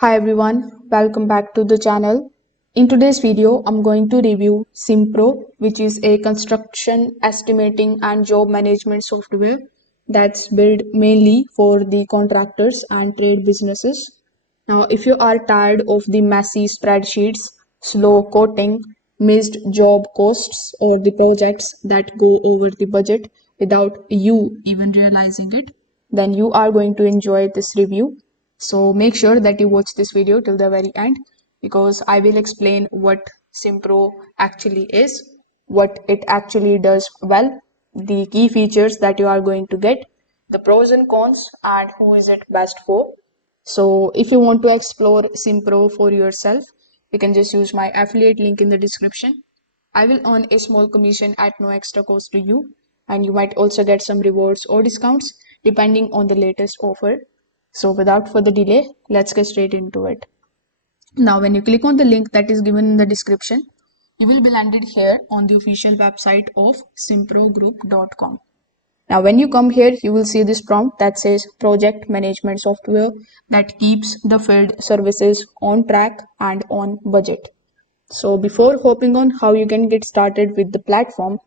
Hi everyone, welcome back to the channel. In today's video, I'm going to review Simpro, which is a construction estimating and job management software that's built mainly for the contractors and trade businesses. Now, if you are tired of the messy spreadsheets, slow quoting, missed job costs, or the projects that go over the budget without you even realizing it, then you are going to enjoy this review. So make sure that you watch this video till the very end because I will explain what Simpro actually is, what it actually does well, the key features that you are going to get, the pros and cons, and who is it best for. So if you want to explore Simpro for yourself, you can just use my affiliate link in the description. I will earn a small commission at no extra cost to you, and you might also get some rewards or discounts depending on the latest offer. So without further delay, let's get straight into it. Now, when you click on the link that is given in the description, you will be landed here on the official website of simprogroup.com. Now, when you come here, you will see this prompt that says project management software that keeps the field services on track and on budget. So before hopping on how you can get started with the platform,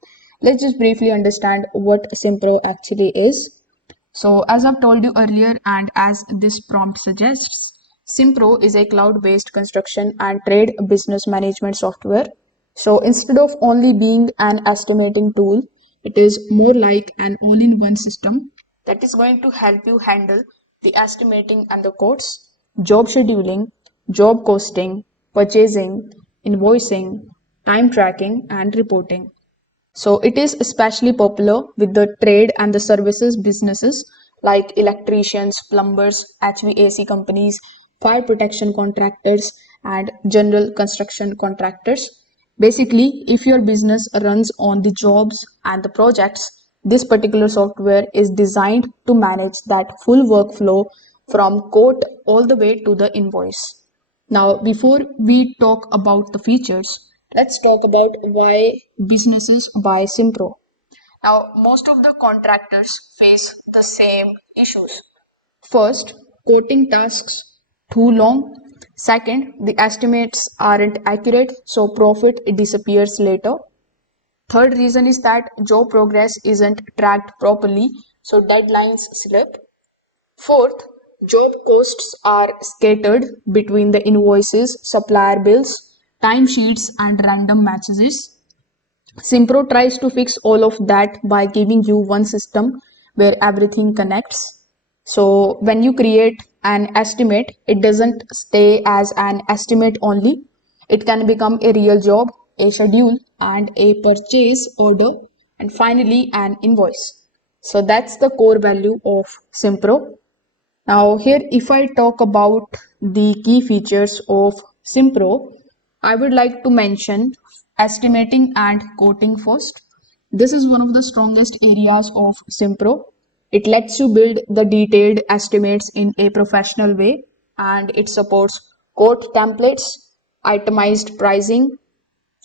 let's just briefly understand what Simpro actually is. So as I've told you earlier and as this prompt suggests, Simpro is a cloud-based construction and trade business management software. So instead of only being an estimating tool, it is more like an all-in-one system that is going to help you handle the estimating and the quotes, job scheduling, job costing, purchasing, invoicing, time tracking, and reporting. So it is especially popular with the trade and the services businesses like electricians, plumbers, HVAC companies, fire protection contractors, and general construction contractors. Basically, if your business runs on the jobs and the projects, this particular software is designed to manage that full workflow from quote all the way to the invoice. Now, before we talk about the features, let's talk about why businesses buy Simpro. Now, most of the contractors face the same issues. First, quoting tasks too long. Second, the estimates aren't accurate, so profit disappears later. Third reason is that job progress isn't tracked properly, so deadlines slip. Fourth, job costs are scattered between the invoices, supplier bills, timesheets, and random matches. Simpro tries to fix all of that by giving you one system where everything connects. So when you create an estimate, it doesn't stay as an estimate only. It can become a real job, a schedule, and a purchase order, and finally an invoice. So that's the core value of Simpro. Now here if I talk about the key features of Simpro, I would like to mention estimating and quoting first. This is one of the strongest areas of Simpro. It lets you build the detailed estimates in a professional way and it supports quote templates, itemized pricing,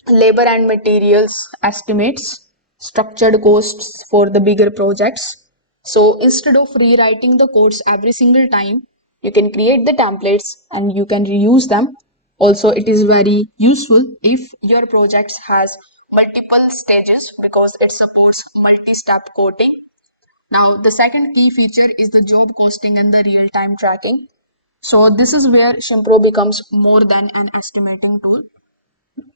labor and materials estimates, structured costs for the bigger projects. So instead of rewriting the codes every single time, you can create the templates and you can reuse them. Also, it is very useful if your project has multiple stages because it supports multi-step coding. Now, the second key feature is the job costing and the real-time tracking. So this is where Simpro becomes more than an estimating tool.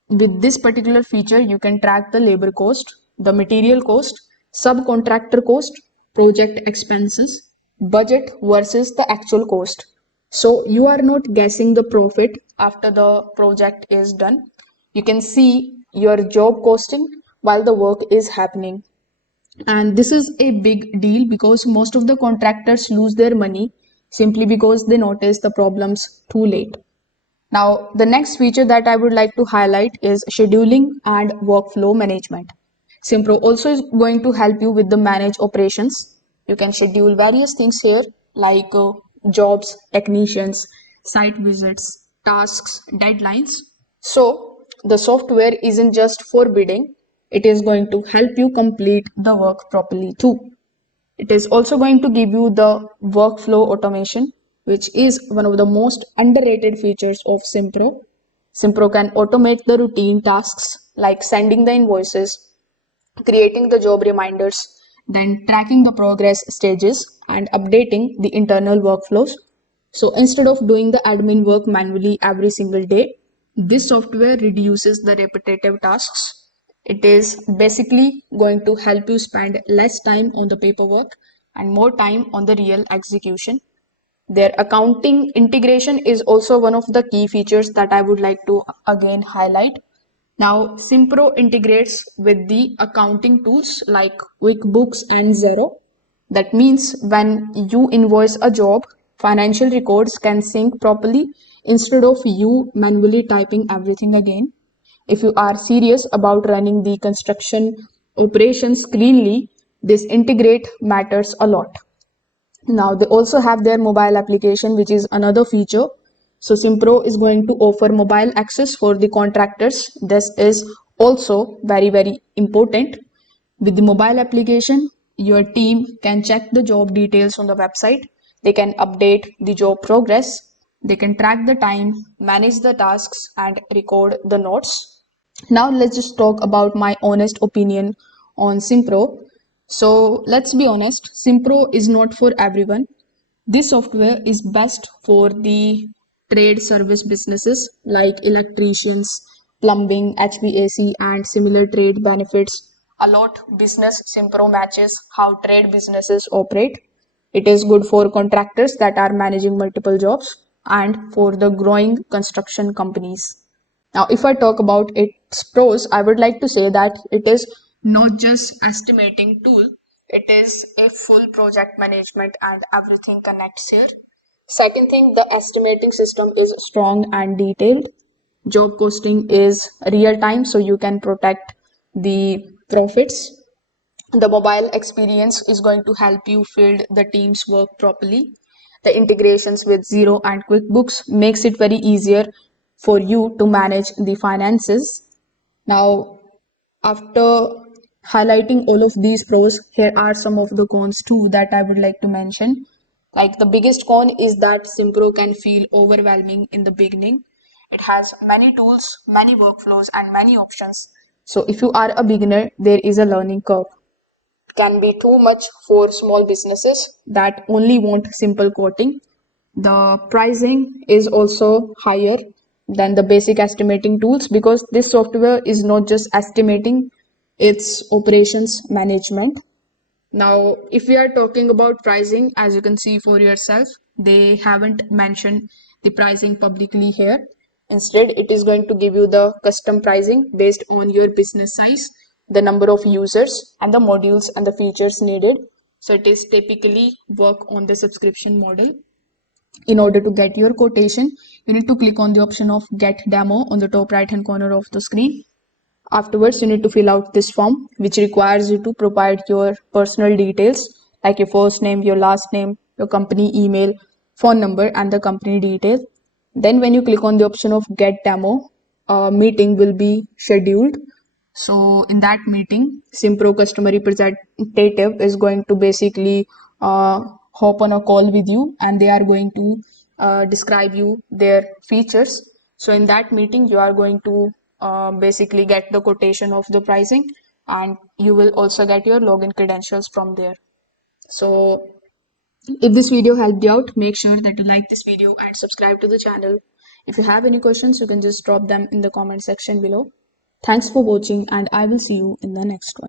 With this particular feature, you can track the labor cost, the material cost, subcontractor cost, project expenses, budget versus the actual cost. So you are not guessing the profit after the project is done. You can see your job costing while the work is happening. And this is a big deal because most of the contractors lose their money simply because they notice the problems too late. Now, the next feature that I would like to highlight is scheduling and workflow management. Simpro also is going to help you with the manage operations. You can schedule various things here like jobs, technicians, site visits, tasks, deadlines. So, the software isn't just for bidding, it is going to help you complete the work properly too. It is also going to give you the workflow automation. which is one of the most underrated features of Simpro. Simpro can automate the routine tasks like sending the invoices, creating the job reminders, then tracking the progress stages and updating the internal workflows. So instead of doing the admin work manually every single day, this software reduces the repetitive tasks. It is basically going to help you spend less time on the paperwork and more time on the real execution. Their accounting integration is also one of the key features that I would like to again highlight. Now, Simpro integrates with the accounting tools like QuickBooks and Xero. That means when you invoice a job, financial records can sync properly instead of you manually typing everything again. If you are serious about running the construction operations cleanly, this integrate matters a lot. Now they also have their mobile application, which is another feature. So Simpro is going to offer mobile access for the contractors. This is also very important. With the mobile application, your team can check the job details on the website. They can update the job progress. They can track the time, manage the tasks, and record the notes. Now let's just talk about my honest opinion on Simpro. So let's be honest, Simpro is not for everyone. This software is best for the trade service businesses like electricians, plumbing, HVAC, and similar trade benefits. A lot business Simpro matches how trade businesses operate. It is good for contractors that are managing multiple jobs and for the growing construction companies. Now, if I talk about its pros, I would like to say that it is not just estimating tool, it is a full project management and everything connects here. Second thing, the estimating system is strong and detailed. Job costing is real time, so you can protect the profits. The mobile experience is going to help you field the team's work properly. The integrations with Xero and QuickBooks makes it very easier for you to manage the finances. Now, after highlighting all of these pros, here are some of the cons too that I would like to mention. Like the biggest con is that Simpro can feel overwhelming in the beginning. It has many tools, many workflows, and many options. So if you are a beginner, there is a learning curve. Can be too much for small businesses that only want simple quoting. The pricing is also higher than the basic estimating tools because this software is not just estimating, it's operations management. Now, if we are talking about pricing, as you can see for yourself, they haven't mentioned the pricing publicly here. Instead, it is going to give you the custom pricing based on your business size, the number of users, and the modules and the features needed. So it is typically work on the subscription model. In order to get your quotation, you need to click on the option of Get Demo on the top right hand corner of the screen. Afterwards, you need to fill out this form, which requires you to provide your personal details like your first name, your last name, your company email, phone number, and the company detail. Then, when you click on the option of Get Demo, a meeting will be scheduled. So, in that meeting, Simpro customer representative is going to basically hop on a call with you and they are going to describe you their features. So in that meeting, you are going to basically get the quotation of the pricing and you will also get your login credentials from there. So if this video helped you out, make sure that you like this video and subscribe to the channel. If you have any questions, you can just drop them in the comment section below. Thanks for watching and I will see you in the next one.